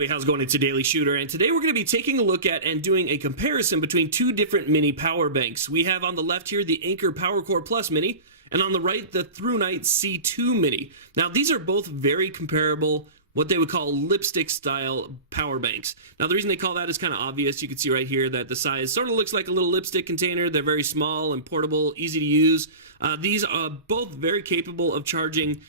everybody, how's it going? It's a Daily Shooter, and today we're going to be taking a look at and doing a comparison between two different mini power banks. We have on the left here the Anker PowerCore Plus Mini, and on the right the Thrunite C2 Mini. Now these are both very comparable, what they would call lipstick style power banks. Now the reason they call that is kind of obvious. You can see right here that the size sort of looks like a little lipstick container. They're very small and portable, easy to use. These are both very capable of charging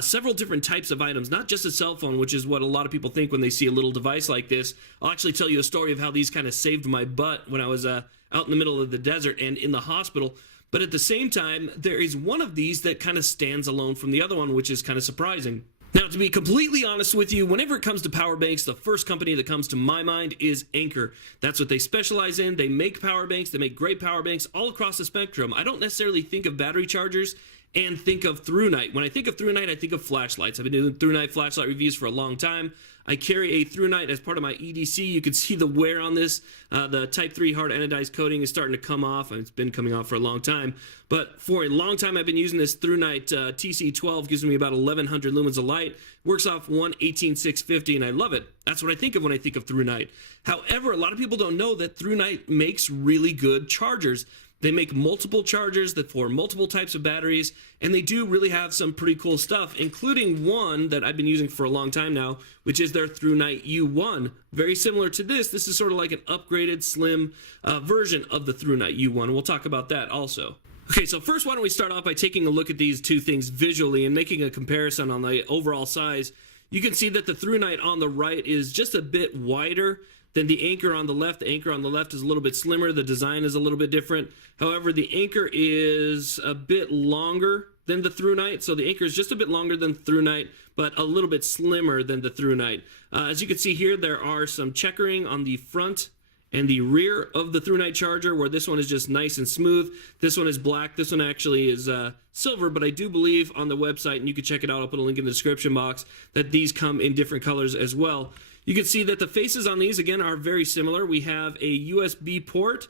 several different types of items, not just a cell phone, which is what a lot of people think when they see a little device like this. I'll actually tell you a story of how these kind of saved my butt when I was out in the middle of the desert and in the hospital. But at the same time, there is one of these that kind of stands alone from the other one, which is kind of surprising. Now, to be completely honest with you, whenever it comes to power banks, the first company that comes to my mind is Anker. That's what they specialize in. They make power banks. They make great power banks all across the spectrum. I don't necessarily think of battery chargers and think of Thrunite. When I think of Thrunite, I think of flashlights. I've been doing Thrunite flashlight reviews for a long time. I carry a Thrunite as part of my EDC. You can see the wear on this. The Type 3 hard anodized coating is starting to come off. It's been coming off for a long time. But for a long time, I've been using this Thrunite TC12. Gives me about 1100 lumens of light. Works off one 18650, and I love it. That's what I think of when I think of Thrunite. However, a lot of people don't know that Thrunite makes really good chargers. They make multiple chargers that for multiple types of batteries, and they do really have some pretty cool stuff, including one that I've been using for a long time now, which is their Thrunite U1. Very similar to this. This is sort of like an upgraded, slim version of the Thrunite U1. We'll talk about that also. Okay, so first, why don't we start off by taking a look at these two things visually and making a comparison on the overall size. You can see that the Thrunite on the right is just a bit wider than the Anker on the left. The Anker on the left is a little bit slimmer. The design is a little bit different. However, the Anker is a bit longer than the Thrunite. So the Anker is just a bit longer than the Thrunite, but a little bit slimmer than the Thrunite. As you can see here, there are some checkering on the front and the rear of the Thrunite charger, where this one is just nice and smooth. This one is black. This one actually is silver, but I do believe on the website, and you can check it out, I'll put a link in the description box, that these come in different colors as well. You can see that the faces on these, again, are very similar. We have a USB port.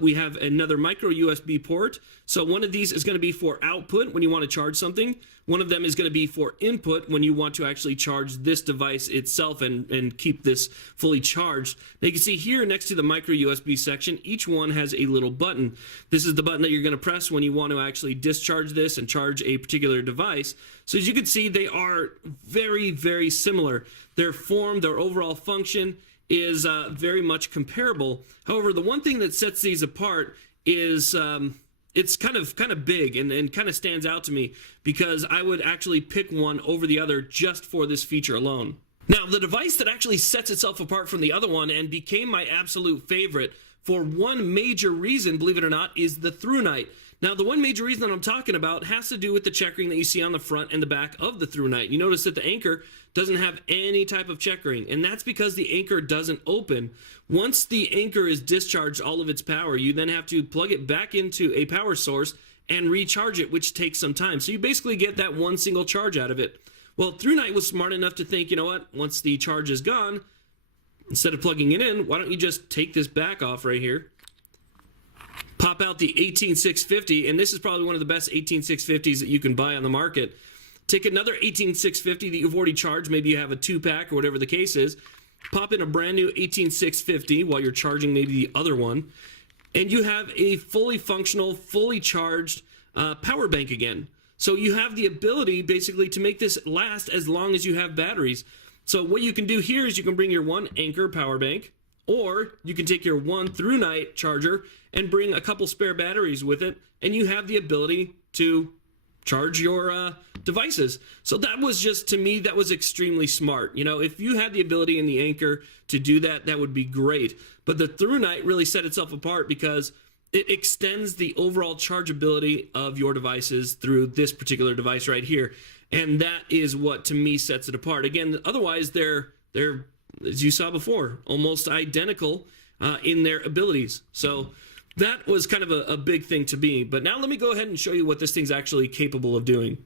We have another micro USB port. So one of these is going to be for output when you want to charge something. One of them is going to be for input when you want to actually charge this device itself and keep this fully charged. Now you can see here next to the micro USB section, each one has a little button. This is the button that you're going to press when you want to actually discharge this and charge a particular device. So as you can see, they are very, very similar. Their form, their overall function is very much comparable. However, the one thing that sets these apart is it's kind of big and kind of stands out to me, because I would actually pick one over the other just for this feature alone. Now, the device that actually sets itself apart from the other one and became my absolute favorite for one major reason, believe it or not, is the Thrunite. Now, the one major reason that I'm talking about has to do with the checkering that you see on the front and the back of the Thrunite. You notice that the Anker doesn't have any type of checkering, and that's because the Anker doesn't open. Once the Anker is discharged all of its power, you then have to plug it back into a power source and recharge it, which takes some time. So you basically get that one single charge out of it. Well, Thrunite was smart enough to think, you know what, once the charge is gone, instead of plugging it in, why don't you just take this back off right here, pop out the 18650, and this is probably one of the best 18650s that you can buy on the market. Take another 18650 that you've already charged, maybe you have a 2-pack or whatever the case is, pop in a brand new 18650 while you're charging maybe the other one, and you have a fully functional, fully charged power bank again. So you have the ability basically to make this last as long as you have batteries. So what you can do here is you can bring your one Anker power bank, or you can take your one Thrunite charger and bring a couple spare batteries with it, and you have the ability to charge your devices. So that was just, to me, that was extremely smart. You know, if you had the ability in the Anker to do that, that would be great. But the Thrunite really set itself apart because it extends the overall chargeability of your devices through this particular device right here. And that is what, to me, sets it apart. Again, otherwise, they're as you saw before, almost identical in their abilities. So that was kind of a big thing to me. But now let me go ahead and show you what this thing's actually capable of doing.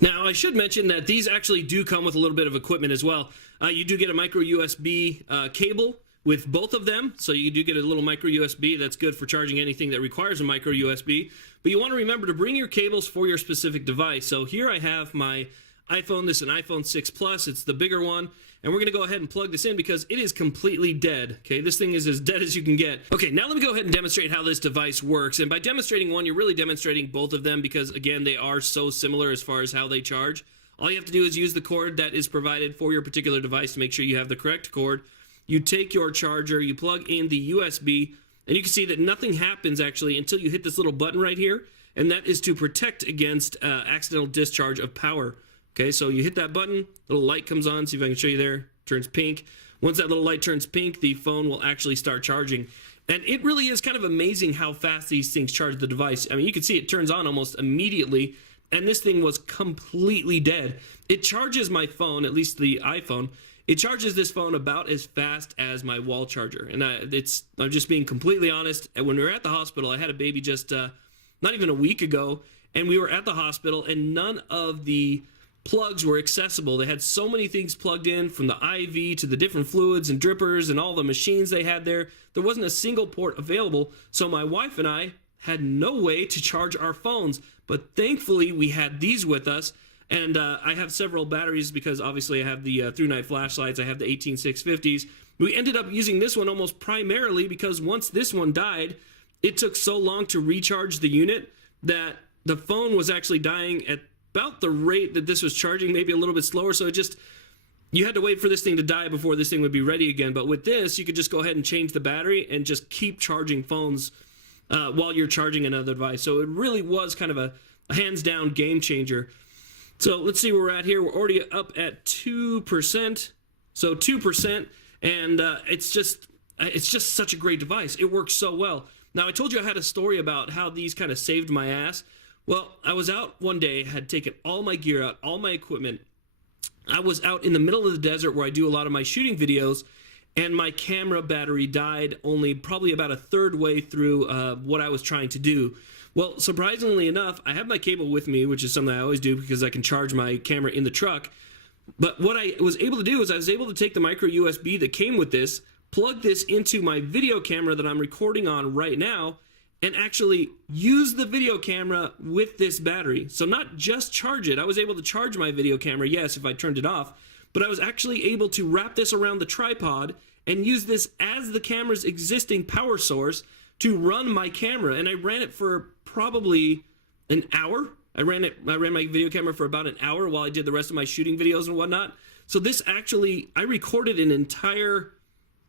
Now, I should mention that these actually do come with a little bit of equipment as well. You do get a micro USB cable with both of them, so you do get a little micro USB that's good for charging anything that requires a micro USB. But you want to remember to bring your cables for your specific device. So here I have my iPhone. This is an iPhone 6 Plus. It's the bigger one. And we're going to go ahead and plug this in because it is completely dead. Okay, this thing is as dead as you can get. Okay, now let me go ahead and demonstrate how this device works. And by demonstrating one, you're really demonstrating both of them because, again, they are so similar as far as how they charge. All you have to do is use the cord that is provided for your particular device to make sure you have the correct cord. You take your charger, you plug in the USB, and you can see that nothing happens actually until you hit this little button right here, and that is to protect against accidental discharge of power. Okay, so you hit that button, little light comes on, see if I can show you there, turns pink. Once that little light turns pink, the phone will actually start charging. And it really is kind of amazing how fast these things charge the device. I mean, you can see it turns on almost immediately, and this thing was completely dead. It charges my phone, at least the iPhone, it charges this phone about as fast as my wall charger. And I'm just being completely honest. When we were at the hospital, I had a baby just not even a week ago, and we were at the hospital, and none of the plugs were accessible. They had so many things plugged in, from the IV to the different fluids and drippers and all the machines they had there. There wasn't a single port available, so my wife and I had no way to charge our phones. But thankfully, we had these with us, and I have several batteries because obviously I have the Thrunite flashlights, I have the 18650s. We ended up using this one almost primarily because once this one died, it took so long to recharge the unit that the phone was actually dying at about the rate that this was charging, maybe a little bit slower. So you had to wait for this thing to die before this thing would be ready again. But with this, you could just go ahead and change the battery and just keep charging phones while you're charging another device. So it really was kind of a hands-down game changer. So let's see where we're at here. We're already up at 2%. So 2%, and it's just such a great device. It works so well. Now, I told you I had a story about how these kind of saved my ass. Well, I was out one day, had taken all my gear out, all my equipment. I was out in the middle of the desert where I do a lot of my shooting videos, and my camera battery died only probably about a third way through what I was trying to do. Well, surprisingly enough, I have my cable with me, which is something I always do because I can charge my camera in the truck. But what I was able to do is I was able to take the micro USB that came with this, plug this into my video camera that I'm recording on right now, and actually use the video camera with this battery. So not just charge it. I was able to charge my video camera, yes, if I turned it off, but I was actually able to wrap this around the tripod and use this as the camera's existing power source to run my camera. And I ran it for probably an hour. I ran my video camera for about an hour while I did the rest of my shooting videos and whatnot. So this actually, I recorded an entire,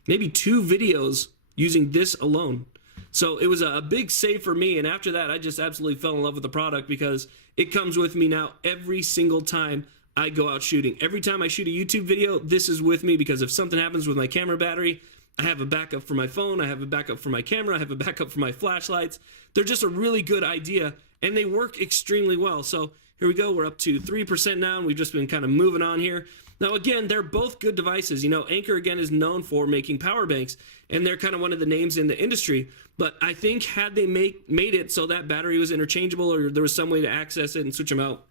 maybe 2 videos using this alone. So it was a big save for me, and after that, I just absolutely fell in love with the product because it comes with me now every single time I go out shooting. Every time I shoot a YouTube video, this is with me because if something happens with my camera battery, I have a backup for my phone, I have a backup for my camera, I have a backup for my flashlights. They're just a really good idea, and they work extremely well. So here we go, we're up to 3% now, and we've just been kind of moving on here. Now, again, they're both good devices. You know, Anker, again, is known for making power banks, and they're kind of one of the names in the industry. But I think had they made it so that battery was interchangeable or there was some way to access it and switch them out,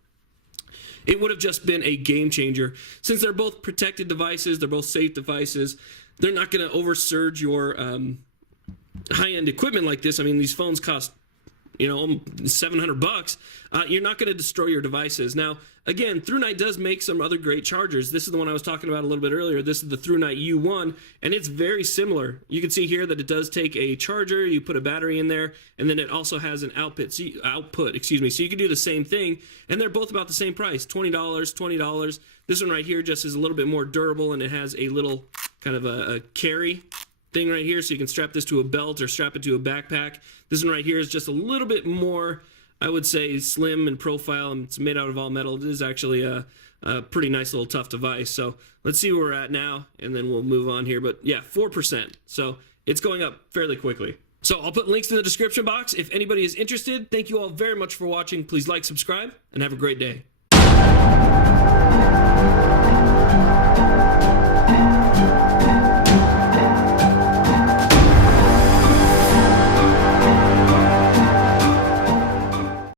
it would have just been a game changer. Since they're both protected devices, they're both safe devices, they're not going to oversurge your high-end equipment like this. I mean, these phones cost, you know, $700. You're not going to destroy your devices. Now, again, Thrunite does make some other great chargers. This is the one I was talking about a little bit earlier. This is the Thrunite U1, and it's very similar. You can see here that it does take a charger, you put a battery in there, and then it also has an output. So you can do the same thing, and they're both about the same price, $20. This one right here just is a little bit more durable, and it has a little kind of a carry thing right here, so you can strap this to a belt or strap it to a backpack. This one right here is just a little bit more, I would say, slim in profile, and it's made out of all metal. It is actually a pretty nice little tough device. So let's see where we're at now, and then we'll move on here. But yeah, 4%. So it's going up fairly quickly. So I'll put links in the description box if anybody is interested. Thank you all very much for watching. Please like, subscribe, and have a great day.